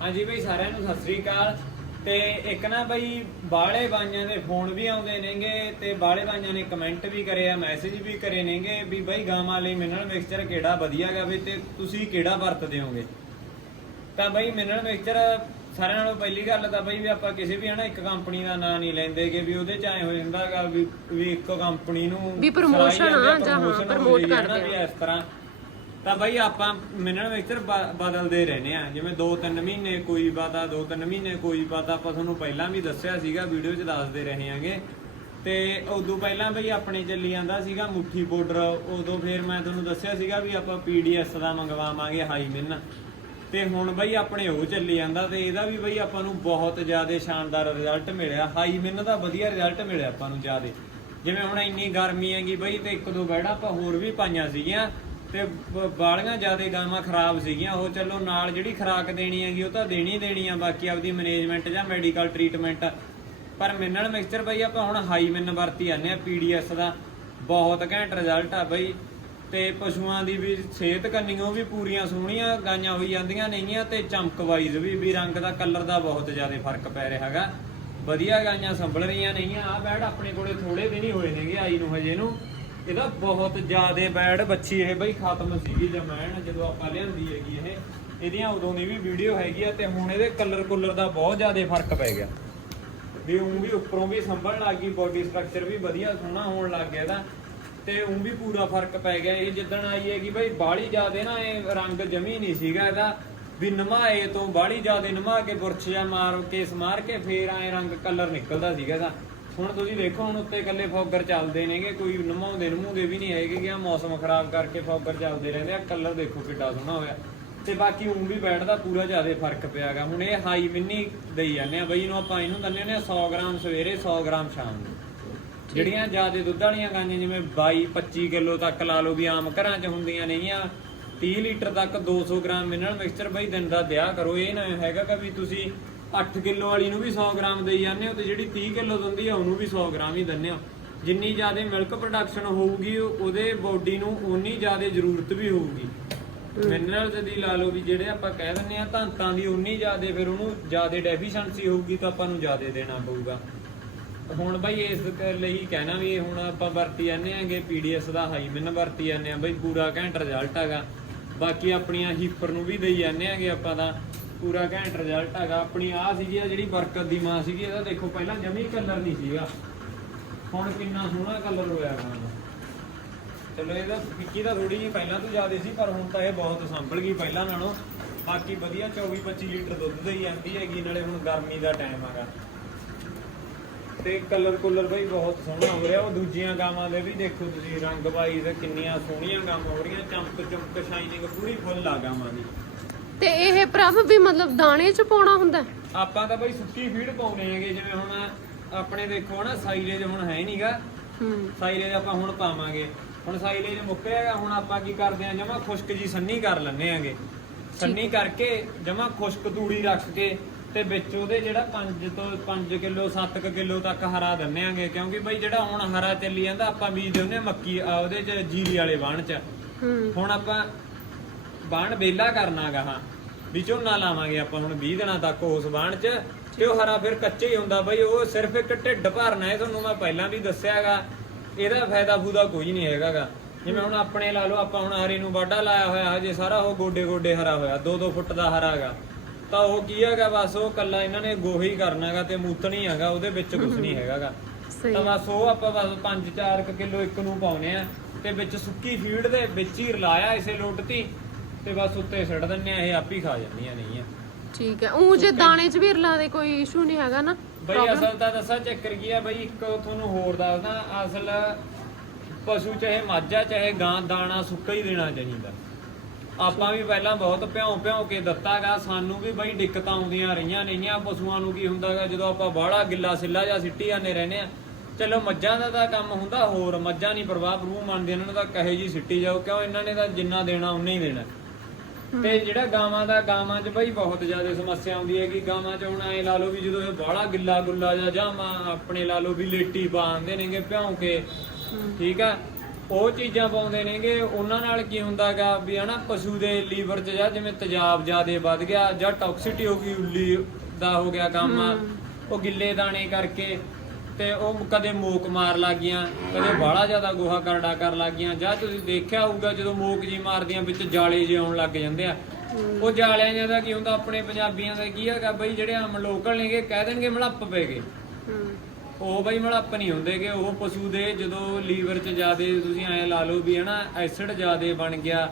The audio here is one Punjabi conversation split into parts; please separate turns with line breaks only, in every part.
ਹਾਂਜੀ ਬਈ ਸਾਰਿਆਂ ਨੂੰ ਸਤਿ ਸ੍ਰੀ ਅਕਾਲ। ਤੇ ਇੱਕ ਨਾ ਬਈ ਬਾਲੇ ਬਾਈਆਂ ਦੇ ਫੋਨ ਵੀ ਆਉਂਦੇ ਨੇਗੇ ਤੇ ਬਾਲੇ ਬਾਈਆਂ ਨੇ ਕਮੈਂਟ ਵੀ ਕਰੇ ਆ ਮੈਸੇਜ ਵੀ ਕਰੇ ਨੇਗੇ ਵੀ ਬਈ ਗਾਵਾਂ ਲਈ ਮਿਨਰਲ ਮਿਕਸਚਰ ਕਿਹੜਾ ਵਧੀਆ ਗਾ ਵੀ ਤੇ ਤੁਸੀਂ ਕਿਹੜਾ ਵਰਤਦੇ ਹੋਗੇ? ਤਾਂ ਬਈ ਮਿਨਰਲ ਮਿਕਸਚਰ ਸਾਰਿਆਂ ਨਾਲੋਂ ਪਹਿਲੀ ਗੱਲ ਤਾਂ ਬਈ ਵੀ ਆਪਾਂ ਕਿਸੇ ਵੀ ਹਨਾ ਇੱਕ ਕੰਪਨੀ ਦਾ ਨਾਂ ਨਹੀਂ ਲੈਂਦੇਗੇ ਵੀ ਉਹਦੇ ਚ ਐ ਹੋ ਜਾਂਦਾਗਾ ਵੀ ਵੀ ਇੱਕ ਕੰਪਨੀ ਨੂੰ
ਵੀ
ਜਾਂਦੇ
ਆ, ਜਾਂ
ਆ ਨਾ
ਕਰਦੇ
ਵੀ ਇਸ ਤਰ੍ਹਾਂ ਤਾਂ ਬਈ ਆਪਾਂ ਮਿਨਰਲ ਮਿਕਸਚਰ ਬਦਲਦੇ ਰਹਿੰਦੇ ਆ ਜਿਵੇਂ 2-3 ਮਹੀਨੇ ਕੋਈ ਪਤਾ 2-3 ਮਹੀਨੇ ਕੋਈ ਪਤਾ ਆਪਾਂ ਤੁਹਾਨੂੰ ਪਹਿਲਾਂ ਵੀ ਦੱਸਿਆ ਸੀਗਾ, ਵੀਡੀਓ 'ਚ ਦੱਸਦੇ ਰਹੇ ਆਂਗੇ ਤੇ ਉਦੋਂ ਪਹਿਲਾਂ ਬਈ ਆਪਣੇ ਚੱਲੀ ਜਾਂਦਾ ਸੀਗਾ ਮੁੱਠੀ ਪਾਊਡਰ। ਉਦੋਂ ਫਿਰ ਮੈਂ ਤੁਹਾਨੂੰ ਦੱਸਿਆ ਸੀਗਾ ਵੀ ਆਪਾਂ ਪੀਡੀਐਸ ਦਾ ਮੰਗਵਾਵਾਂਗੇ ਹਾਈ ਮਿਨ। ਤੇ ਹੁਣ ਬਈ ਆਪਣੇ ਉਹ ਚੱਲੀ ਜਾਂਦਾ ਤੇ ਇਹਦਾ ਵੀ ਬਈ ਆਪਾਂ ਨੂੰ ਬਹੁਤ ਜ਼ਿਆਦਾ ਸ਼ਾਨਦਾਰ ਰਿਜ਼ਲਟ ਮਿਲਿਆ। ਹਾਈ ਮਿਨ ਦਾ ਵਧੀਆ ਰਿਜ਼ਲਟ ਮਿਲਿਆ ਆਪਾਂ ਨੂੰ ਜ਼ਿਆਦਾ। ਜਿਵੇਂ ਹੁਣ ਇੰਨੀ ਗਰਮੀ ਹੈਗੀ ਬਈ ਤੇ ਇੱਕ ਦੋ ਬੈੜਾ ਆਪਾਂ ਹੋਰ ਵੀ ਪਾਈਆਂ ਸੀਗੀਆਂ। ਤੇ ਬ- ਬਾਲੀਆਂ ਜ਼ਿਆਦਾ ਗਾਵਾਂ ਖਰਾਬ ਸੀਗੀਆਂ। ਉਹ ਚਲੋ ਨਾਲ ਜਿਹੜੀ ਖਰਾਕ ਦੇਣੀ ਹੈਗੀ, ਉਹ ਤਾਂ ਦੇਣੀ ਦੇਣੀ ਆ, ਬਾਕੀ ਆਪਦੀ ਮੈਨੇਜਮੈਂਟ ਜਾਂ ਮੈਡੀਕਲ ਟ੍ਰੀਟਮੈਂਟ ਪਰ ਮਿਨਰਲ ਮਿਕਸਚਰ ਬਈ ਆਪਾਂ ਹੁਣ ਹਾਈ ਮਿਨ ਵਰਤੀ ਜਾਂਦੇ ਆ ਪੀਡੀਐਸ ਦਾ। ਬਹੁਤ ਘੈਂਟ ਰਿਜ਼ਲਟ ਆ ਬਈ। ਤੇ ਪਸ਼ੂਆਂ ਦੀ ਵੀ ਸਿਹਤ ਕੰਨੀਓ ਵੀ ਪੂਰੀਆਂ ਸੋਹਣੀਆਂ, ਗਾਈਆਂ ਹੋਈ ਜਾਂਦੀਆਂ ਨੇਗੀਆਂ ਤੇ ਚਮਕ ਵਾਈਜ਼ ਵੀ ਵੀ ਰੰਗ ਦਾ ਕਲਰ ਦਾ ਬਹੁਤ ਜ਼ਿਆਦਾ ਫ਼ਰਕ ਪੈ ਰਿਹਾ ਹੈਗਾ। ਵਧੀਆ ਗਾਈਆਂ ਸੰਭਲ ਰਹੀਆਂ ਨੇਗੀਆਂ। ਆ ਬੈਡ ਆਪਣੇ ਕੋਲੇ ਥੋੜੇ ਦਿਨ ਹੀ ਹੋਏ ਨੇਗੇ ਆਈ ਨੂੰ ਹਜੇ ਨੂੰ। ਇਹਦਾ ਬਹੁਤ ਜ਼ਿਆਦਾ ਬੈਡ ਬੱਚੀ ਇਹ ਬਈ, ਖਤਮ ਸੀਗੀ ਜਮੈਣ ਜਦੋਂ ਆਪਾਂ ਲਿਆਂਦੀ ਹੈਗੀ ਇਹ। ਇਹਦੀਆਂ ਉਦੋਂ ਦੀ ਵੀ ਵੀਡੀਓ ਹੈਗੀ ਆ ਤੇ ਹੁਣ ਇਹਦੇ ਕਲਰ ਕੁਲਰ ਦਾ ਬਹੁਤ ਜ਼ਿਆਦਾ ਫ਼ਰਕ ਪੈ ਗਿਆ। ਵੀ ਉਹ ਵੀ ਉੱਪਰੋਂ ਵੀ ਸੰਭਲਣ ਲੱਗ ਗਈ ਬੋਡੀ ਸਟਰਕਚਰ ਵੀ ਵਧੀਆ, ਸੋਹਣਾ ਹੋਣ ਲੱਗ ਗਿਆ ਇਹਦਾ। ਤੇ ਉਹ ਵੀ ਪੂਰਾ ਫ਼ਰਕ ਪੈ ਗਿਆ। ਇਹ ਜਿੱਦਣ ਆਈ ਹੈਗੀ ਬਈ, ਬਾਹਲੀ ਜ਼ਿਆਦੇ ਨਾ ਇਹ ਰੰਗ ਜਮੀ ਨਹੀਂ ਸੀਗਾ ਇਹਦਾ। ਵੀ ਨਮਾਏ ਤੋਂ ਬਾਹਲੀ ਜ਼ਿਆਦੇ ਨਮਾ ਕੇ ਬੁਰਸ਼ ਜਾਂ ਮਾਰ ਕੇ, ਸਮਾਰ ਕੇ ਫੇਰ ਆਏ ਰੰਗ ਕਲਰ ਨਿਕਲਦਾ ਸੀਗਾ ਇਹਦਾ। ਹੁਣ ਤੁਸੀਂ ਦੇਖੋ ਹੁਣ ਉੱਤੇ ਇਕੱਲੇ ਫੋਗਰ ਚੱਲਦੇ ਨੇਗੇ ਕੋਈ ਨਮਾਉਂਦੇ ਨਮੂਦੇ ਵੀ ਨਹੀਂ ਹੈਗੇ ਕਿ ਆ ਮੌਸਮ ਖਰਾਬ ਕਰਕੇ ਫੋਗਰ ਚੱਲਦੇ ਰਹਿੰਦੇ ਆ ਕਲਰ ਦੇਖੋ ਕਿੱਡਾ ਸੋਹਣਾ ਹੋਇਆ। ਤੇ ਬਾਕੀ ਉਂ ਵੀ ਬੈਠਦਾ ਪੂਰਾ ਜ਼ਿਆਦਾ ਫ਼ਰਕ ਪਿਆਗਾ। ਹੁਣ ਇਹ ਹਾਈ ਮਿੰਨੀ ਦੇਈ ਜਾਂਦੇ ਆ ਬਈ ਇਹਨੂੰ ਆਪਾਂ ਇਹਨੂੰ ਦਿੰਦੇ ਨੇ 100 ਗ੍ਰਾਮ ਸਵੇਰੇ 100 ਗ੍ਰਾਮ ਸ਼ਾਮ ਨੂੰ। ਜਿਹੜੀਆਂ ਜ਼ਿਆਦਾ ਦੁੱਧ ਵਾਲੀਆਂ ਗਾਈਆਂ ਜਿਵੇਂ 22 25 ਕਿਲੋ ਤੱਕ ਲਾ ਲਓ ਵੀ ਆਮ ਘਰਾਂ 'ਚ ਹੁੰਦੀਆਂ ਨੇਗੀਆਂ 30 ਲੀਟਰ ਤੱਕ 200 ਗ੍ਰਾਮ ਮਿਨਰਲ ਮਿਕਸਚਰ ਬਈ ਦਿਨ ਦਾ ਦਿਆ ਕਰੋ। ਇਹ ਨਾ ਹੈਗਾ ਕਿ ਵੀ ਤੁਸੀਂ 8 ਕਿਲੋ ਵਾਲੀ ਨੂੰ ਵੀ 100 ਗ੍ਰਾਮ ਦੇਈ ਜਾਂਦੇ ਹੋ ਤੇ ਜਿਹੜੀ 30 ਕਿਲੋ ਦਿੰਦੀ ਆ ਉਹਨੂੰ ਵੀ 100 ਗ੍ਰਾਮ ਹੀ ਦਿੰਦੇ ਹੋ। ਜਿੰਨੀ ਜ਼ਿਆਦਾ ਮਿਲਕ ਪ੍ਰੋਡਕਸ਼ਨ ਹੋਊਗੀ ਉਹਦੇ ਬੋਡੀ ਨੂੰ ਉਨੀ ਜ਼ਿਆਦਾ ਜ਼ਰੂਰਤ ਵੀ ਹੋਊਗੀ। ਮਿਨਰਲਸ ਦੀ ਲਾ ਲਓ ਵੀ ਜਿਹੜੇ ਆਪਾਂ ਕਹਿ ਦਿੰਦੇ ਆ ਧਾਤਾਂ ਦੀ ਉਨੀ ਜ਼ਿਆਦਾ ਫਿਰ ਉਹਨੂੰ ਜ਼ਿਆਦਾ ਡੈਫੀਸ਼ੀਐਂਸੀ ਹੋਊਗੀ ਤਾਂ ਆਪਾਂ ਨੂੰ ਜ਼ਿਆਦਾ ਦੇਣਾ ਪਊਗਾ। ਹੁਣ ਬਈ ਇਸ ਲਈ ਕਹਿਣਾ ਵੀ ਇਹ ਹੁਣ ਆਪਾਂ ਵਰਤੀ ਜਾਂਦੇ ਆਂਗੇ ਪੀਡੀਐਸ ਦਾ ਹਾਈ ਮਿਨ ਵਰਤੀ ਜਾਂਦੇ ਆ ਬਈ ਪੂਰਾ ਘੈਂਟ ਰਿਜ਼ਲਟ ਹੈਗਾ। ਬਾਕੀ ਆਪਣੀਆਂ ਹੀਪਰ ਨੂੰ ਵੀ ਦੇਈ ਜਾਂਦੇ ਆਂਗੇ ਆਪਾਂ ਦਾ ਪੂਰਾ ਘੈਂਟ ਰਿਜ਼ਲਟ ਹੈਗਾ। ਆਪਣੀ ਆ ਸੀਗੀ ਆ ਜਿਹੜੀ ਬਰਕਤ ਦੀ ਮਾਂ ਸੀਗੀ, ਇਹਦਾ ਦੇਖੋ, ਪਹਿਲਾਂ ਜਮੀ ਕਲਰ ਨਹੀਂ ਸੀਗਾ। ਹੁਣ ਕਿੰਨਾ ਸੋਹਣਾ ਕਲਰ ਹੋਇਆ ਗਾ ਇਹਦਾ। ਚਲੋ ਇਹਦਾ ਫਿੱਕੀ ਤਾਂ ਥੋੜੀ ਜਿਹੀ ਪਹਿਲਾਂ ਤੋਂ ਜ਼ਿਆਦਾ ਸੀ, ਪਰ ਹੁਣ ਤਾਂ ਇਹ ਬਹੁਤ ਸੰਭਲ ਗਈ ਪਹਿਲਾਂ ਨਾਲੋਂ। ਬਾਕੀ ਵਧੀਆ 24 25 ਲੀਟਰ ਦੁੱਧ ਦੇ ਹੀ ਜਾਂਦੀ ਹੈਗੀ, ਨਾਲੇ ਹੁਣ ਗਰਮੀ ਦਾ ਟਾਈਮ ਹੈਗਾ। ਤੇ ਕਲਰ ਕੁਲਰ ਬਈ ਬਹੁਤ ਸੋਹਣਾ ਹੋ ਰਿਹਾ। ਉਹ ਦੂਜੀਆਂ ਗਾਵਾਂ ਦੇ ਵੀ ਦੇਖੋ ਤੁਸੀਂ ਰੰਗ ਵਾਈਜ਼ ਕਿੰਨੀਆਂ ਸੋਹਣੀਆਂ ਗਾਵਾਂ ਹੋ ਰਹੀਆਂ। ਚਮਕ ਚਮਕ ਸ਼ਾਈਨਿੰਗ ਪੂਰੀ ਫੁੱਲ ਆ ਗਾਵਾਂ ਦੀ।
ਤੇ ਇਹ ਪ੍ਰਭ ਵੀ ਮਤਲਬ ਦਾਣੇ ਚ ਪਾਉਣਾ ਹੁੰਦਾ ਹੈ?
ਆਪਾਂ ਤਾਂ ਬਈ ਸੁੱਕੀ ਫੀਡ ਪਾਉਨੇ ਹੈਗੇ ਜਿਵੇਂ ਹੁਣ ਆਪਣੇ ਦੇਖੋ ਨਾ ਸਾਈਲੇਜ ਹੁਣ ਹੈ ਨਹੀਂਗਾ
ਹੂੰ।
ਸਾਈਲੇਜ ਆਪਾਂ ਹੁਣ ਪਾਵਾਂਗੇ। ਹੁਣ ਸਾਈਲੇਜ ਮੁੱਕਿਆ ਹੈਗਾ ਹੁਣ ਆਪਾਂ ਕੀ ਕਰਦੇ ਆਂ ਜਮਾ ਖੁਸ਼ਕ ਜੀ ਸੰਨੀ ਕਰ ਲੈਣੇ ਆਂਗੇ ਸੰਨੀ ਕਰਕੇ ਜਮਾ ਖੁਸ਼ਕ ਤੂੜੀ ਰੱਖ ਕੇ ਤੇ ਵਿੱਚ ਉਹਦੇ ਜਿਹੜਾ 5 ਤੋਂ 5 ਕਿਲੋ 7 ਕਿਲੋ ਤੱਕ ਹਰਾ ਦਿੰਨੇ ਆਂਗੇ ਕਿਉਂਕਿ ਬਈ ਜਿਹੜਾ ਹੁਣ ਹਰਾ ਚੱਲੀ ਜਾਂਦਾ ਆਪਾਂ ਬੀਜ ਦਿੰਨੇ ਮੱਕੀ ਉਹਦੇ ਚ ਜੀਰੀ ਵਾਲੇ ਵਾਣ ਚ।
ਹੂੰ।
ਹੁਣ ਆਪਾਂ ਬਾਣ ਵੇਲਾ ਕਰਨਾਗਾ ਹਾਂ। ਵੀ ਝੋਨਾ ਲਾਵਾਂਗੇ ਆਪਾਂ ਹੁਣ 20 ਦਿਨਾਂ ਤੱਕ ਉਸ ਬਾਣ 'ਚ। ਤੇ ਉਹ ਹਰਾ ਫਿਰ ਕੱਚੇ ਹੀ ਹੁੰਦਾ ਬਈ ਉਹ ਸਿਰਫ ਇੱਕ ਢਿੱਡ ਭਰਨਾ ਹੈ ਤੁਹਾਨੂੰ ਮੈਂ ਪਹਿਲਾਂ ਵੀ ਦੱਸਿਆਗਾ। ਇਹਦਾ ਫਾਇਦਾ ਫੂਦਾ ਕੋਈ ਨਹੀਂ ਹੈਗਾਗਾ। ਜਿਵੇਂ ਹੁਣ ਆਪਣੇ ਲਾ ਲਓ ਆਪਾਂ ਹੁਣ ਹਰੀ ਨੂੰ ਵਾਢਾ ਲਾਇਆ ਹੋਇਆ ਹਜੇ ਸਾਰਾ ਉਹ ਗੋਡੇ ਗੋਡੇ ਹਰਾ ਹੋਇਆ 2-2 ਫੁੱਟ ਦਾ ਹਰਾਗਾ। ਤਾਂ ਉਹ ਕੀ ਹੈਗਾ ਬਸ ਉਹ ਕੱਲਾ ਇਹਨਾਂ ਨੇ ਗੋਹੀ ਕਰਨਾਗਾ ਤੇ ਮੂਤਣੀ ਹੈਗਾ ਉਹਦੇ ਵਿੱਚ ਕੁਝ ਨਹੀਂ ਹੈਗਾਗਾ। ਤਾਂ ਬਸ ਉਹ ਆਪਾਂ ਬਸ 5-4 ਕਿਲੋ ਇੱਕ ਨੂੰ ਪਾਉਨੇ ਆ ਤੇ ਵਿੱਚ ਸੁੱਕੀ ਫੀਡ ਦੇ ਵਿੱਚ ਹੀ ਰਲਾਇਆ ਇਸੇ ਲੁੱਟਤੀ ਤੇ ਬਸ ਉੱਤੇ ਛੱਡ ਦਿੰਨੇ ਆ ਇਹ ਆਪ ਹੀ ਖਾ ਜਾਂਦੀਆਂ ਨਹੀਂ ਆ
ਠੀਕ ਹੈ ਉਹ ਜੇ ਦਾਣੇ ਚ ਵੀ ਰਲਾ ਦੇ ਕੋਈ ਇਸ਼ੂ ਨਹੀਂ ਹੈਗਾ ਨਾ
ਬਈ ਅਸਲ ਤਾਂ ਦੱਸਾਂ ਚੱਕਰ ਕੀ ਆ ਬਈ ਇੱਕ ਤੁਹਾਨੂੰ ਹੋਰ ਦੱਸਦਾ ਅਸਲ ਪਸ਼ੂ ਚਾਹੇ ਮਾਝਾ ਚਾਹੇ ਗਾਂ ਦਾਣਾ ਸੁੱਕਾ ਹੀ ਦੇਣਾ ਚਾਹੀਦਾ। ਆਪਾਂ ਵੀ ਪਹਿਲਾਂ ਬਹੁਤ ਭਿਉਂ ਭਿਉਂ ਕੇ ਦਿੱਤਾਗਾ ਸਾਨੂੰ ਵੀ ਬਈ ਦਿੱਕਤਾਂ ਆਉਂਦੀਆਂ ਰਹੀਆਂ ਨਹੀਂਆਂ ਪਸ਼ੂਆਂ ਨੂੰ ਕੀ ਹੁੰਦਾਗਾ ਜਦੋਂ ਆਪਾਂ ਬਾਹਲਾ ਗਿੱਲਾ ਸਿੱਲਾ ਜਾਂ ਸਿੱਟੀ ਜਾਂਦੇ ਰਹਿੰਦੇ ਆ ਚਲੋ ਮੱਝਾਂ ਦਾ ਤਾਂ ਕੰਮ ਹੁੰਦਾ ਹੋਰ ਮੱਝਾਂ ਨਹੀਂ ਪ੍ਰਭਾਵ ਰੂ ਮੰਨਦੇ ਇਹਨਾਂ ਨੂੰ ਤਾਂ ਕਹੇ ਜੀ ਸਿੱਟੀ ਜਾਓ ਕਿਉਂ ਇਹਨਾਂ ਨੇ ਤਾਂ ਜਿੰਨਾ ਦੇਣਾ ਉਨਾ ਹੀ ਦੇਣਾ। ਤੇ ਜਿਹੜਾ ਗਾਵਾਂ ਦਾ ਗਾਵਾਂ 'ਚ ਬਈ ਬਹੁਤ ਜ਼ਿਆਦਾ ਸਮੱਸਿਆ ਆਉਂਦੀ ਹੈ ਕਿ ਗਾਵਾਂ 'ਚ ਹੁਣ ਐ ਲਾ ਲਓ ਵੀ ਜਦੋਂ ਇਹ ਬਾਹਲਾ ਗਿੱਲਾ ਗੁੱਲਾ ਜਾਂ ਜਾਮਾ ਆਪਣੇ ਲਾ ਲਓ ਵੀ ਲੇਟੀ ਪਾਉਂਦੇ ਨੇਗੇ ਭਿਉਂ ਕੇ ਠੀਕ ਆ? ਉਹ ਚੀਜ਼ਾਂ ਪਾਉਂਦੇ ਨੇਗੇ ਉਹਨਾਂ ਨਾਲ ਕੀ ਹੁੰਦਾਗਾ ਵੀ ਹਨਾ ਪਸ਼ੂ ਦੇ ਲੀਵਰ 'ਚ ਜਾਂ ਜਿਵੇਂ ਤੇਜ਼ਾਬ ਜ਼ਿਆਦੇ ਵੱਧ ਗਿਆ ਜਾਂ ਟੌਕਸਿਟੀ ਹੋ ਗਈ ਉੱਲੀ ਦਾ ਹੋ ਗਿਆ ਕੰਮ ਉਹ ਗਿੱਲੇ ਦਾਣੇ ਕਰਕੇ ਤੇ ਉਹ ਕਦੇ ਮੋਕ ਮਾਰ ਲੱਗ ਗਈਆਂ ਕਦੇ ਬਾਹਲਾ ਜ਼ਿਆਦਾ ਗੋਹਾ ਕਰੜਾ ਕਰ ਲੱਗ ਗਈਆਂ ਜਾਂ ਤੁਸੀਂ ਦੇਖਿਆ ਹੋਊਗਾ ਜਦੋਂ ਮੋਕ ਜੀ ਮਾਰਦੀਆਂ, ਵਿੱਚ ਜਾਲੇ ਜਿਹੇ ਆਉਣ ਲੱਗ ਜਾਂਦੇ ਆ। ਉਹ ਜਾਲਿਆਂ ਜਿਹਾ ਕੀ ਹੁੰਦਾ, ਆਪਣੇ ਪੰਜਾਬੀਆਂ ਦਾ ਕੀ ਹੈਗਾ ਬਈ, ਜਿਹੜੇ ਆਮ ਲੋਕਲ ਨੇਗੇ, ਕਹਿ ਦੇਣਗੇ ਮਲੱਪ ਪੈ ਗਏ। ਉਹ ਬਈ ਮਲੱਪ ਨਹੀਂ ਹੁੰਦੇ ਕਿ ਉਹ ਪਸ਼ੂ ਦੇ ਜਦੋਂ ਲੀਵਰ 'ਚ ਜ਼ਿਆਦੇ ਤੁਸੀਂ ਐਂ ਲਾ ਲਓ ਵੀ ਹਨਾ, ਐਸਿਡ ਜ਼ਿਆਦੇ ਬਣ ਗਿਆ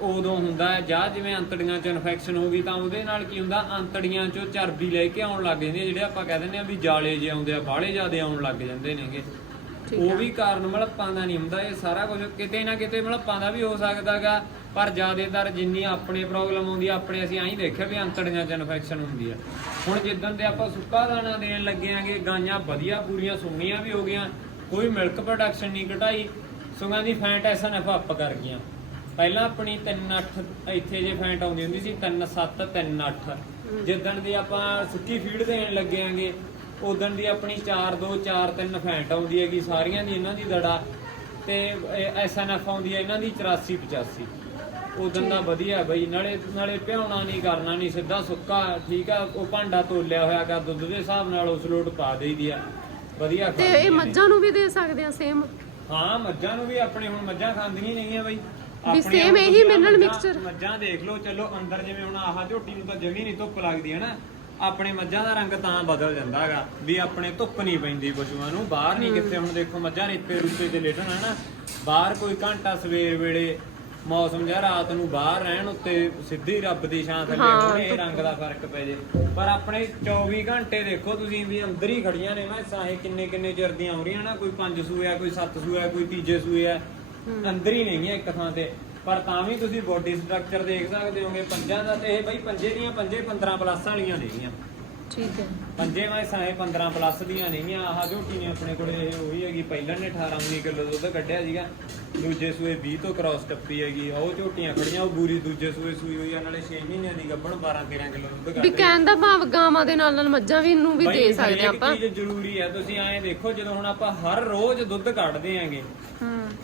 ਉਦੋਂ ਹੁੰਦਾ ਹੈ ਜਾਂ ਜਿਵੇਂ ਅੰਤੜੀਆਂ 'ਚ ਇਨਫੈਕਸ਼ਨ ਹੋ ਗਈ ਤਾਂ ਉਹਦੇ ਨਾਲ ਕੀ ਹੁੰਦਾ ਅੰਤੜੀਆਂ 'ਚੋਂ ਚਰਬੀ ਲੈ ਕੇ ਆਉਣ ਲੱਗ ਜਾਂਦੀ ਹੈ ਜਿਹੜੇ ਆਪਾਂ ਕਹਿ ਦਿੰਦੇ ਆ ਵੀ ਜਾਲੇ ਜੇ ਆਉਂਦੇ ਆ ਬਾਹਲੇ ਜ਼ਿਆਦੇ ਆਉਣ ਲੱਗ ਜਾਂਦੇ ਨੇਗੇ। ਉਹ। ਵੀ ਕਾਰਨ ਮਲੱਪਾਂ ਦਾ ਨਹੀਂ ਹੁੰਦਾ ਇਹ ਸਾਰਾ ਕੁਝ ਕਿਤੇ ਨਾ ਕਿਤੇ ਮਲੱਪਾਂ ਦਾ ਵੀ ਹੋ ਸਕਦਾਗਾ ਪਰ ਜ਼ਿਆਦਾਤਰ ਜਿੰਨੀ ਆਪਣੇ ਪ੍ਰੋਬਲਮ ਆਉਂਦੀ ਆ ਆਪਣੇ ਅਸੀਂ ਆਹੀ ਦੇਖਿਆ ਵੀ ਅੰਤੜੀਆਂ 'ਚ ਇਨਫੈਕਸ਼ਨ ਹੁੰਦੀ ਆ। ਹੁਣ ਜਿੱਦਣ ਤੇ ਆਪਾਂ ਸੁੱਕਾ ਦਾਣਾ ਦੇਣ ਲੱਗੇ ਆਂਗੇ ਗਾਈਆਂ ਵਧੀਆ ਪੂਰੀਆਂ ਸੋਹਣੀਆਂ ਵੀ ਹੋ ਗਈਆਂ ਕੋਈ ਮਿਲਕ ਪ੍ਰੋਡਕਸ਼ਨ ਨਹੀਂ ਘਟਾਈ ਸੁਗਾਂ ਦੀ ਫੈਟ ਐਸਐਨਐਫ ਅਪ ਕਰ ਗਈਆਂ। ਪਹਿਲਾਂ ਆਪਣੀ 3.8 ਇੱਥੇ ਜੇ ਫੈਟ ਆਉਂਦੀ ਹੁੰਦੀ ਸੀ 3.7 3.8 ਜਿੱਦਣ ਦੀ ਆਪਾਂ ਸੁੱਕੀ ਫੀਡ ਦੇਣ ਲੱਗੇ ਆਂਗੇ ਉਦੋਂ ਦੀ ਆਪਣੀ 4.2 4.3 ਫੈਟ ਆਉਂਦੀ ਹੈਗੀ ਸਾਰੀਆਂ ਦੀ ਇਹਨਾਂ ਦੀ ਦੜਾ। ਤੇ ਐਸਐਨਐਫ ਆਉਂਦੀ ਹੈ ਇਹਨਾਂ ਦੀ 84 85 ਉਦੋਂ ਦਾ ਵਧੀਆ ਬਈ ਨਾਲੇ ਨਾਲੇ ਭਿਉਣਾ ਨਹੀਂ ਕਰਨਾ ਨਹੀਂ ਸਿੱਧਾ ਸੁੱਕਾ ਠੀਕ ਆ ਉਹ ਭਾਂਡਾ ਤੋਲਿਆ ਹੋਇਆ ਗਾ ਦੁੱਧ ਦੇ ਹਿਸਾਬ ਨਾਲ ਉਸ ਲੋਟ ਪਾ ਦੇਈਦੀ ਆ। ਵਧੀਆ
ਤੇ ਇਹ। ਮੱਝਾਂ ਨੂੰ ਵੀ ਦੇ ਸਕਦੇ ਆ ਸੇਮ
ਹਾਂ ਮੱਝਾਂ ਨੂੰ ਵੀ ਆਪਣੇ ਹੁਣ ਮੱਝਾਂ ਖਾਂਦੀਆਂ ਨਹੀਂ ਬਈ।
ਵੀ
ਹੁਣ
ਇਹੀ
ਤੁਸੀਂ
mineral
ਮੱਝਾਂ- ਦੇਖ ਲਓ ਚਲੋ ਅੰਦਰ ਜਿਵੇਂ ਹੁਣ ਆਹ ਝੋਟੀ ਨੂੰ ਤਾਂ ਜਮੀ ਨਹੀਂ ਧੁੱਪ ਲੱਗਦੀ ਹੈ ਨਾ ਆਪਣੇ ਮੱਝਾਂ ਦਾ ਰੰਗ ਤਾਂ ਬਦਲ ਜਾਂਦਾ ਹੈਗਾ ਵੀ ਆਪਣੇ ਧੁੱਪ ਨਹੀਂ ਪੈਂਦੀ ਪਸ਼ੂਆਂ ਨੂੰ ਬਾਹਰ ਨਹੀਂ ਕਿਤੇ ਹੁਣ ਦੇਖੋ ਮੱਝਾਂ ਰੇਤੇ ਰੂਤੇ ਤੇ ਲੇਟਣ ਹਨਾ? ਬਾਹਰ ਕੋਈ ਘੰਟਾ ਸਵੇਰ ਵੇਲੇ ਮੌਸਮ ਜਾਂ ਰਾਤ ਨੂੰ ਬਾਹਰ ਰਹਿਣ ਉੱਤੇ ਸਿੱਧੀ ਰੱਬ ਦੀ ਛਾਂ ਥੱਲੇ ਹੋਣੇ ਇਹ ਰੰਗ ਦਾ ਫ਼ਰਕ ਪੈ ਜੇ। ਪਰ ਆਪਣੇ 24 ਘੰਟੇ ਦੇਖੋ ਤੁਸੀਂ ਵੀ ਅੰਦਰ ਹੀ ਖੜੀਆਂ ਨੇ ਮੈਂ ਸਾਹੇ ਕਿੰਨੇ ਕਿੰਨੇ ਚਿਰ ਦੀਆਂ ਹੋ ਰਹੀਆਂ ਨਾ ਕੋਈ 5 ਸੂਏ ਆ ਕੋਈ 7 ਸੂਏ ਆ ਕੋਈ ਤੀਜੇ ਸੂਏ ਆ। ਅੰਦਰ ਹੀ ਨਹੀਂ ਹੈ ਇੱਕ ਥਾਂ ਤੇ। ਪਰ ਤਾਂ ਵੀ ਤੁਸੀਂ ਬੋਡੀ ਸਟਰਕਚਰ ਦੇਖ ਸਕਦੇ ਹੋਗੇ ਪੰਜਾਂ ਦਾ ਤੇ ਇਹ ਬਈ ਪੰਜੇ ਦੀਆਂ ਪੰਜੇ 15 ਪਲੱਸ ਵਾਲੀਆਂ ਨੇਗੀਆਂ।
ਠੀਕ ਹੈ।
ਪੰਜੇ ਮੈਂ ਸਾਹੇ 15 ਪਲੱਸ ਦੀਆਂ ਨੇਗੀਆਂ। ਆਹ ਝੋਟੀ ਨੇ ਆਪਣੇ ਕੋਲੇ ਇਹ ਉਹੀ ਹੈਗੀ ਪਹਿਲਾਂ ਨੇ 18 19 ਕਿਲੋ ਦੁੱਧ ਕੱਢਿਆ ਸੀਗਾ। ਦੂਜੇ ਸੂਏ 20 ਤੋਂ ਕ੍ਰਾਸ ਟੱਪੀ ਹੈਗੀ। ਉਹ ਝੋਟੀਆਂ ਖੜੀਆਂ ਉਹ ਬੂਰੀ ਦੂਜੇ ਸੂਏ ਸੂਈ ਹੋਈ ਆ ਨਾਲੇ 6 ਮਹੀਨਿਆਂ ਦੀ ਗੱਭਣ 12 13 ਕਿਲੋ ਦੁੱਧ ਕੱਢ
ਵੀ ਕਹਿਣ ਦਾ ਭਾਵ ਗਾਵਾਂ ਦੇ ਨਾਲ ਨਾਲ ਮੱਝਾਂ ਵੀ ਨੂੰ ਵੀ ਦੇ ਸਕਦੇ ਆਪਾਂ।
ਚੀਜ਼ ਜ਼ਰੂਰੀ ਹੈ। ਤੁਸੀਂ ਐਂ ਦੇਖੋ ਜਦੋਂ ਹੁਣ ਆਪਾਂ ਹਰ ਰੋਜ਼ ਦੁੱਧ ਕੱਢਦੇ ਆਂਗੇ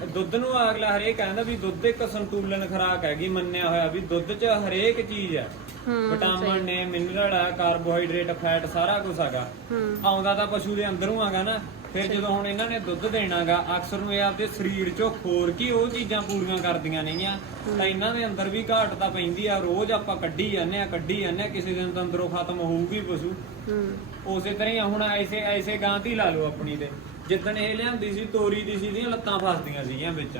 ਦੁੱਧ ਨੂੰ ਅਗਲਾ ਹਰੇਕ ਕਹਿੰਦਾ ਵੀ ਦੁੱਧ ਇੱਕ ਸੰਤੁਲਨ ਖੁਰਾਕ ਹੈਗੀ ਮੰਨਿਆ ਹੋਇਆ ਵੀ ਦੁੱਧ 'ਚ ਹਰੇਕ ਚੀਜ਼ ਹੈ। ਵਿਟਾਮਿਨ ਨੇ ਮਿਨਰਲ ਹੈ ਕਾਰਬੋਹਾਈਡਰੇਟ ਫੈਟ ਸਾਰਾ ਕੁਝ ਹੈਗਾ। ਆਉਂਦਾ ਤਾਂ ਪਸ਼ੂ ਦੇ ਅੰਦਰੋਂ ਆਗਾ ਨਾ ਫਿਰ ਜਦੋਂ ਹੁਣ ਇਹਨਾਂ ਨੇ ਦੁੱਧ ਦੇਣਾਗਾ ਅਕਸਰ ਨੂੰ ਇਹ ਆਪਦੇ ਸਰੀਰ 'ਚੋਂ ਖੋਰ ਕੀ ਉਹ ਚੀਜ਼ਾਂ ਪੂਰੀਆਂ ਕਰਦੀਆਂ ਨੇਗੀਆਂ। ਤਾਂ ਇਹਨਾਂ ਦੇ ਅੰਦਰ ਵੀ ਘਾਟ ਤਾਂ ਪੈਂਦੀ ਆ ਰੋਜ਼ ਆਪਾਂ ਕੱਢੀ ਜਾਂਦੇ ਆ ਕੱਢੀ ਜਾਂਦੇ ਆ ਕਿਸੇ ਦਿਨ ਤਾਂ ਅੰਦਰੋਂ ਖਤਮ ਹੋਊਗੀ ਪਸ਼ੂ। ਉਸੇ ਤਰ੍ਹਾਂ ਹੀ ਆ ਹੁਣ ਐਸੇ ਐਸੇ ਗਾਂ ਦੀ ਲਾ ਲਓ ਆਪਣੀ ਤੇ। ਜਿੱਦਣ ਇਹ ਲਿਆਂਦੀ ਸੀ ਤੋਰੀ ਦੀ ਸੀ ਦੀਆਂ ਲੱਤਾਂ ਫਸਦੀਆਂ ਸੀਗੀਆਂ ਵਿੱਚ।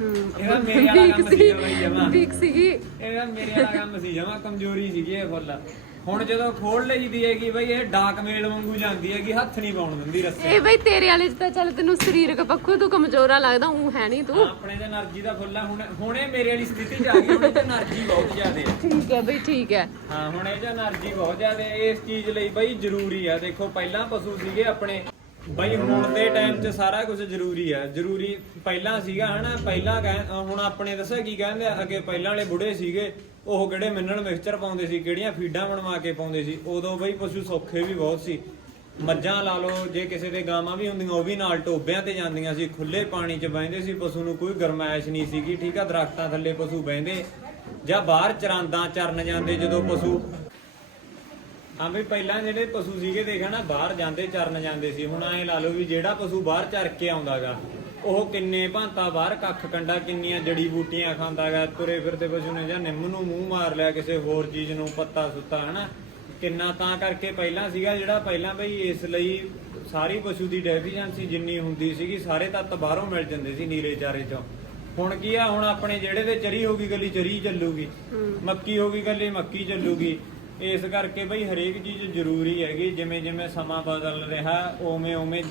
ਇਹਦਾ ਮੇਰੇ ਵਾਲਾ ਕੰਮ ਸੀ ਜਮਾ।
ਵੀਕ ਸੀਗੀ
ਇਹਦਾ ਮੇਰੇ ਵਾਲਾ ਕੰਮ ਸੀ ਜਮਾ ਕਮਜ਼ੋਰੀ ਸੀਗੀ ਇਹ ਫੁੱਲ। ਹੁਣ ਜਦੋਂ ਖੋਲ ਲਈਦੀ ਹੈਗੀ ਬਈ ਇਹ ਡਾਕ ਮੇਲ ਵਾਂਗੂ ਜਾਂਦੀ ਹੈਗੀ ਹੱਥ ਨਹੀਂ ਪਾਉਣ ਦਿੰਦੀ ਰਸਤੇ
ਇਹ ਬਈ ਤੇਰੇ ਵਾਲੇ ਚ ਚੱਲ ਤੈਨੂੰ ਸਰੀਰਕ ਪੱਖੋਂ ਤੂੰ ਕਮਜ਼ੋਰਾ ਲੱਗਦਾ ਉਹ ਹੈ ਨਹੀਂ ਤੂੰ।
ਆਪਣੇ ਤੇ એનર્ਜੀ ਦਾ ਫੁੱਲ ਹੁਣ ਹੁਣ ਮੇਰੇ ਵਾਲੀ ਸਥਿਤੀ ਚ ਆ ਗਈ ਹੁਣ ਤੇ એનર્ਜੀ ਬਹੁਤ ਜ਼ਿਆਦੇ ਆ।
ਠੀਕ ਹੈ ਬਈ ਠੀਕ ਹੈ।
ਹਾਂ ਹੁਣ ਇਹ ਚ એનર્ਜੀ ਬਹੁਤ ਜ਼ਿਆਦੇ ਇਸ ਚੀਜ਼ ਲਈ ਬਈ ਜ਼ਰੂਰੀ ਆ। ਦੇਖੋ ਪਹਿਲਾਂ ਪਸ਼ੂ ਸੀਗੇ ਆਪਣੇ ਬਈ ਹੁਣ ਦੇ ਟਾਈਮ 'ਚ ਸਾਰਾ ਕੁਝ ਜ਼ਰੂਰੀ ਆ। ਜ਼ਰੂਰੀ ਪਹਿਲਾਂ ਸੀਗਾ ਹਨਾ, ਪਹਿਲਾਂ ਕਹਿ- ਹੁਣ ਆਪਣੇ ਦੱਸਿਆ ਕੀ ਕਹਿੰਦੇ ਆ, ਅੱਗੇ ਪਹਿਲਾਂ ਵਾਲੇ ਬੁੜੇ ਸੀਗੇ, ਉਹ ਕਿਹੜੇ ਮਿਨਰਲ ਮਿਕਸਚਰ ਪਾਉਂਦੇ ਸੀ, ਕਿਹੜੀਆਂ ਫੀਡਾਂ ਬਣਵਾ ਕੇ ਪਾਉਂਦੇ ਸੀ, ਉਦੋਂ ਬਈ ਪਸ਼ੂ ਸੌਖੇ ਵੀ ਬਹੁਤ ਸੀ। ਮੱਝਾਂ ਲਾ ਲਓ, ਜੇ ਕਿਸੇ ਦੇ ਗਾਵਾਂ ਵੀ ਹੁੰਦੀਆਂ, ਉਹ ਵੀ ਨਾਲ ਟੋਬਿਆਂ ਤੇ ਜਾਂਦੀਆਂ ਸੀ ਖੁੱਲੇ ਪਾਣੀ 'ਚ ਬਹਿੰਦੇ ਸੀ, ਪਸ਼ੂ ਨੂੰ ਕੋਈ ਗਰਮਾਇਸ਼ ਨਹੀਂ ਸੀਗੀ, ਠੀਕ ਆ, ਦਰਖਤਾਂ ਥੱਲੇ ਪਸ਼ੂ ਬਹਿੰਦੇ ਜਾਂ ਬਾਹਰ ਚਰਾਂਦਾਂ ਚਰਨ ਜਾਂਦੇ ਜਦੋਂ ਪਸ਼ੂ ਹਾਂ ਵੀ ਪਹਿਲਾਂ ਜਿਹੜੇ ਪਸ਼ੂ ਸੀਗੇ ਦੇਖਿਆ ਨਾ ਬਾਹਰ ਜਾਂਦੇ ਚਰਨ ਜਾਂਦੇ ਸੀ। ਹੁਣ ਐਂ ਲਾ ਲਓ ਵੀ ਜਿਹੜਾ ਪਸ਼ੂ ਬਾਹਰ ਚਰ ਕੇ ਆਉਂਦਾਗਾ ਉਹ ਕਿੰਨੇ ਭਾਂਤਾ ਬਾਹਰ ਕੱਖ ਕੰਡਾ ਕਿੰਨੀਆਂ ਜੜੀ ਬੂਟੀਆਂ ਖਾਂਦਾਗਾ ਤੁਰੇ ਫਿਰਦੇ ਪਸ਼ੂ ਨੇ ਜਾਂ ਨਿੰਮ ਨੂੰ ਮੂੰਹ ਮਾਰ ਲਿਆ ਕਿਸੇ ਹੋਰ ਚੀਜ਼ ਨੂੰ ਪੱਤਾ ਸੁੱਤਾ ਹਨਾ? ਕਿੰਨਾ ਤਾਂ ਕਰਕੇ ਪਹਿਲਾਂ ਸੀਗਾ ਜਿਹੜਾ ਪਹਿਲਾਂ ਬਈ ਇਸ ਲਈ ਸਾਰੀ ਪਸ਼ੂ ਦੀ ਡੈਫੀਸ਼ੀਐਂਸੀ ਜਿੰਨੀ ਹੁੰਦੀ ਸੀਗੀ ਸਾਰੇ ਤੱਤ ਬਾਹਰੋਂ ਮਿਲ ਜਾਂਦੇ ਸੀ ਨੀਰੇ ਚਾਰੇ ਚੋਂ। ਹੁਣ ਕੀ ਆ ਹੁਣ ਆਪਣੇ ਜਿਹੜੇ ਤੇ ਚਰੀ ਹੋਗੀ ਗੱਲੀ ਚਰੀ ਚੱਲੂਗੀ। ਮੱਕੀ ਹੋਗੀ ਗੱਲੀ ਮੱਕੀ ਚੱਲੂਗੀ। ਇਸ ਕਰਕੇ ਬਈ ਹਰੇਕ ਚੀਜ਼ ਜ਼ਰੂਰੀ ਹੈਗੀ, ਜਿਵੇਂ ਜਿਵੇਂ ਸਮਾਂ ਬਦਲ ਰਿਹਾ ਓਵੇਂ ਓਵੇਂ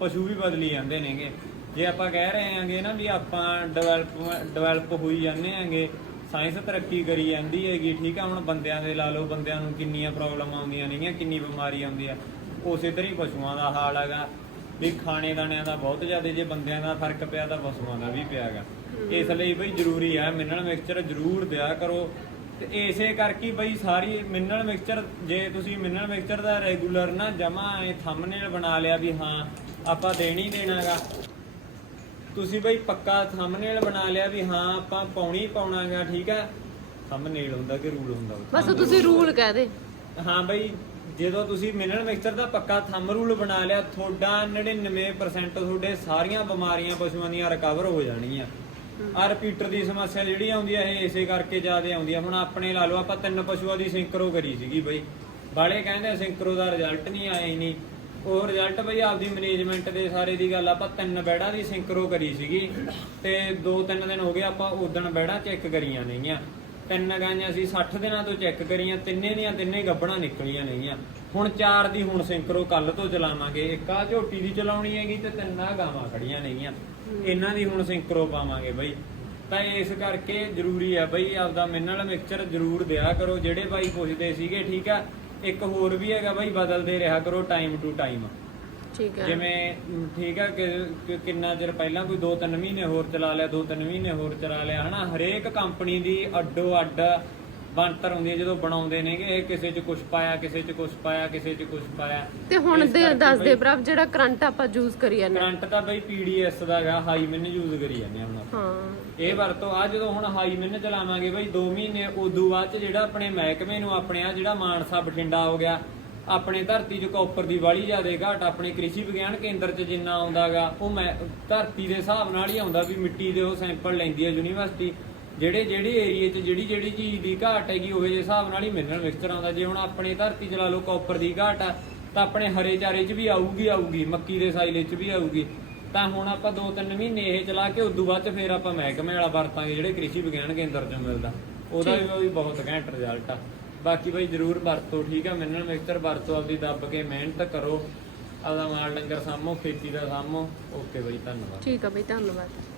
ਪਸ਼ੂ ਵੀ ਬਦਲੀ ਜਾਂਦੇ ਨੇਗੇ। ਜੇ ਆਪਾਂ ਕਹਿ ਰਹੇ ਹਾਂਗੇ ਨਾ ਵੀ ਆਪਾਂ ਡਿਵੈਲਪ ਡਿਵੈਲਪ ਹੋਈ ਜਾਂਦੇ ਆਂਗੇ ਸਾਇੰਸ ਤਰੱਕੀ ਕਰੀ ਜਾਂਦੀ ਹੈਗੀ, ਠੀਕ ਆ, ਹੁਣ ਬੰਦਿਆਂ ਦੇ ਲਾ ਲਓ, ਬੰਦਿਆਂ ਨੂੰ ਕਿੰਨੀਆਂ ਪ੍ਰੋਬਲਮ ਆਉਂਦੀਆਂ ਨੇਗੀਆਂ, ਕਿੰਨੀ ਬਿਮਾਰੀ ਆਉਂਦੀ ਆ ਉਸੇ ਤਰ੍ਹਾਂ ਹੀ ਪਸ਼ੂਆਂ ਦਾ ਹਾਲ ਹੈਗਾ। ਵੀ ਖਾਣੇ ਦਾਣਿਆਂ ਦਾ ਬਹੁਤ ਜ਼ਿਆਦਾ, ਜੇ ਬੰਦਿਆਂ ਦਾ ਫ਼ਰਕ ਪਿਆ ਤਾਂ ਪਸ਼ੂਆਂ ਦਾ ਵੀ ਪਿਆਗਾ ਇਸ ਲਈ ਬਈ ਜ਼ਰੂਰੀ ਹੈ ਮਿਨਰਲ ਮਿਕਸਚਰ ਜ਼ਰੂਰ ਦਿਆ ਕਰੋ। ਤੇ ਇਸੇ ਕਰਕੇ ਬਈ ਸਾਰੀ ਮਿਨਰਲ ਮਿਕਸਚਰ ਜੇ ਤੁਸੀਂ ਮਿਨਰਲ ਮਿਕਸਚਰ ਦਾ ਰੈਗੂਲਰ ਨਾ ਜਮਾ ਇਹ ਥੰਬਨੇਲ ਬਣਾ ਲਿਆ ਵੀ ਹਾਂ ਆਪਾਂ ਦੇਣੀ ਦੇਣਾਗਾ ਤੁਸੀਂ ਬਈ ਪੱਕਾ ਥੰਬਨੇਲ ਬਣਾ ਲਿਆ ਵੀ ਹਾਂ ਆਪਾਂ ਪਾਉਣੀ ਪਾਉਣਾਗਾ ਠੀਕ ਆ? ਥੰਬਨੇਲ ਹੁੰਦਾ ਕਿ ਰੂਲ ਹੁੰਦਾ?
ਬਸ ਤੁਸੀਂ ਰੂਲ ਕਹਿ ਦੇ।
ਹਾਂ ਬਈ ਜਦੋਂ ਤੁਸੀਂ ਮਿਨਰਲ ਮਿਕਸਚਰ ਦਾ ਪੱਕਾ ਥੰਬ ਰੂਲ ਬਣਾ ਲਿਆ ਤੁਹਾਡਾ 99% ਤੁਹਾਡੇ ਸਾਰੀਆਂ ਬਿਮਾਰੀਆਂ ਪਸ਼ੂਆਂ ਦੀਆਂ ਰਿਕਵਰ ਹੋ ਜਾਣਗੀਆਂ ਆ ਰਿਪੀਟਰ ਦੀ ਸਮੱਸਿਆ ਜਿਹੜੀ ਆਉਂਦੀ ਹੈ ਇਹ ਇਸੇ ਕਰਕੇ ਜ਼ਿਆਦਾ ਆਉਂਦੀ ਹੈ ਹੁਣ ਆਪਣੇ ਲਾ ਲਓ, ਆਪਾਂ ਤਿੰਨ ਪਸ਼ੂਆਂ ਦੀ ਸਿੰਕਰੋ ਕਰੀ ਸੀਗੀ ਬਈ। ਬਾਲੇ ਕਹਿੰਦੇ ਸਿੰਕਰੋ ਦਾ ਰਿਜ਼ਲਟ ਨਹੀਂ ਆਇਆ ਹੀ ਨਹੀਂ। ਉਹ ਰਿਜ਼ਲਟ ਬਈ ਆਪਦੀ ਮੈਨੇਜਮੈਂਟ ਦੇ ਸਾਰੇ ਦੀ ਗੱਲ ਆਪਾਂ ਤਿੰਨ ਬੈੜਾਂ ਦੀ ਸਿੰਕਰੋ ਕਰੀ ਸੀਗੀ। ਤੇ ਦੋ ਤਿੰਨ ਦਿਨ ਹੋ ਗਏ, ਆਪਾਂ ਉਦਣ ਬੈੜਾਂ ਚੈੱਕ ਕਰੀਆਂ ਨੇਗੀਆਂ ਤਿੰਨ ਗਾਈਆਂ ਸੀ 60 ਦਿਨਾਂ ਤੋਂ ਚੈੱਕ ਕਰੀਆਂ, ਤਿੰਨੇ ਦੀਆਂ ਤਿੰਨੇ ਗੱਬੜਾਂ ਨਿਕਲੀਆਂ ਨੇਗੀਆਂ ਹੁਣ ਚਾਰ ਦੀ ਹੁਣ ਸਿੰਕਰੋ ਕੱਲ ਤੋਂ ਚਲਾਵਾਂਗੇ, ਇੱਕ ਆ ਝੋਟੀ ਦੀ ਚਲਾਉਣੀ ਹੈਗੀ ਤੇ ਤਿੰਨ ਆ ਗਾਵਾਂ ਖੜੀਆਂ ਨੇਗੀਆਂ ਇਹਨਾਂ ਦੀ ਹੁਣ ਸਿੰਕਰੋ ਪਾਵਾਂਗੇ ਬਈ। ਤਾਂ ਇਸ ਕਰਕੇ ਜ਼ਰੂਰੀ ਹੈ ਬਈ ਆਪਦਾ ਮਿਨਰਲ ਮਿਕਸਚਰ ਜ਼ਰੂਰ ਦਿਆ ਕਰੋ ਜਿਹੜੇ ਬਾਈ ਪੁੱਛਦੇ ਸੀਗੇ ਠੀਕ ਆ? ਇੱਕ ਹੋਰ ਵੀ ਹੈਗਾ ਬਾਈ ਬਦਲਦੇ ਰਿਹਾ ਕਰੋ ਟਾਈਮ ਟੂ ਟਾਈਮ
ਠੀਕ ਹੈ
ਜਿਵੇਂ ਠੀਕ ਆ ਕਿ ਕਿ ਕਿੰਨਾ ਚਿਰ ਪਹਿਲਾਂ ਕੋਈ 2-3 ਮਹੀਨੇ ਹੋਰ ਚਲਾ ਲਿਆ 2-3 ਮਹੀਨੇ ਹੋਰ ਚਲਾ ਲਿਆ ਹਨਾ? ਹਰੇਕ ਕੰਪਨੀ ਦੀ ਅੱਡੋ ਅੱਡ ਬੰਤਰ ਹੁੰਦੀ ਹੈ ਜਦੋਂ ਬਣਾਉਂਦੇ ਨੇਗੇ ਇਹ ਕਿਸੇ 'ਚ ਕੁਝ ਪਾਇਆ ਕਿਸੇ 'ਚ ਕੁਝ ਪਾਇਆ ਕਿਸੇ 'ਚ ਕੁਝ ਪਾਇਆ
ਤੇ ਹੁਣ
ਇਸ
ਦੇ
ਕਰਕੇ
ਦੱਸ ਦੇ
ਬਈ
ਪ੍ਰਭ ਜਿਹੜਾ ਕਰੰਟ ਆਪਾਂ ਯੂਜ਼ ਕਰੀ ਜਾਂਦੇ ਹਾਂ।
ਕਰੰਟ ਤਾਂ ਬਈ ਪੀਡੀਐਸ ਦਾ ਹੈਗਾ ਹਾਈ ਮਿਨ ਯੂਜ਼ ਕਰੀ ਜਾਂਦੇ ਆ ਹੁਣ ਆਪਾਂ।
ਹਾਂ
ਇਹ ਵਰਤੋਂ ਆ ਜਦੋਂ ਹੁਣ ਹਾਈ ਮਿਨ ਚਲਾਵਾਂਗੇ ਬਈ 2 ਮਹੀਨੇ ਉਦੋਂ ਬਾਅਦ ਚ ਜਿਹੜਾ ਆਪਣੇ ਮਹਿਕਮੇ ਨੂੰ ਆਪਣੇ ਆ ਜਿਹੜਾ ਮਾਨਸਾ ਬਠਿੰਡਾ ਹੋ ਗਿਆ ਆਪਣੇ ਧਰਤੀ 'ਚ ਕਾਪਰ ਦੀ ਵਾਲੀ ਜ਼ਿਆਦੇ ਘਾਟ ਆਪਣੇ ਕ੍ਰਿਸ਼ੀ ਵਿਗਿਆਨ ਕੇਂਦਰ 'ਚ ਜਿੰਨਾ ਆਉਂਦਾਗਾ ਉਹ ਮੈਂ ਧਰਤੀ ਦੇ ਹਿਸਾਬ ਨਾਲ ਹੀ ਆਉਂਦਾ ਵੀ ਮਿੱਟੀ ਦੇ ਉਹ ਸੈਂਪਲ ਲੈਂਦੀ ਹੈ ਯੂਨੀਵਰਸਿਟੀ ਜਿਹੜੇ ਜਿਹੜੇ ਏਰੀਏ 'ਚ ਜਿਹੜੀ ਜਿਹੜੀ ਚੀਜ਼ ਦੀ ਘਾਟ ਹੈਗੀ ਉਹਦੇ ਦੇ ਹਿਸਾਬ ਨਾਲ ਹੀ ਮਿਨਰਲ ਮਿਕਸਚਰ ਆਉਂਦਾ ਜੇ ਹੁਣ ਆਪਣੇ ਧਰਤੀ 'ਚ ਲਾ ਲਓ ਕਾਪਰ ਦੀ ਘਾਟ ਆ ਤਾਂ ਆਪਣੇ ਹਰੇ ਚਾਰੇ 'ਚ ਵੀ ਆਊਗੀ ਆਊਗੀ ਮੱਕੀ ਦੇ ਸਾਈਲੇ 'ਚ ਵੀ ਆਊਗੀ। ਤਾਂ ਹੁਣ ਆਪਾਂ 2-3 ਮਹੀਨੇ ਇਹ ਚਲਾ ਕੇ ਉਦੋਂ ਬਾਅਦ ਚ ਫੇਰ ਆਪਾਂ ਮਹਿਕਮੇ ਵਾਲਾ ਵਰਤਾਂਗੇ ਜਿਹੜੇ ਕ੍ਰਿਸ਼ੀ ਵਿਗਿਆਨ ਕੇਂਦਰ ਚੋਂ ਮਿਲਦਾ। ਉਹਦਾ ਵੀ ਬਹੁਤ ਘੈਂਟ ਰਿਜ਼ਲਟ ਆ। ਬਾਕੀ ਬਈ ਜਰੂਰ ਵਰਤੋ ਠੀਕ ਆ? ਮਿਨਰਲ ਮਿਕਸਚਰ ਵਰਤੋ ਆਪਦੀ ਦੱਬ ਕੇ ਮਿਹਨਤ ਕਰੋ। ਆਪਦਾ ਮਾਲ ਡੰਗਰ ਸਾਂਭੋ ਖੇਤੀ ਦਾ ਸਾਂਭੋ। ਓਕੇ ਬਈ ਧੰਨਵਾਦ।
ਠੀਕ ਆ ਬਈ ਧੰਨਵਾਦ।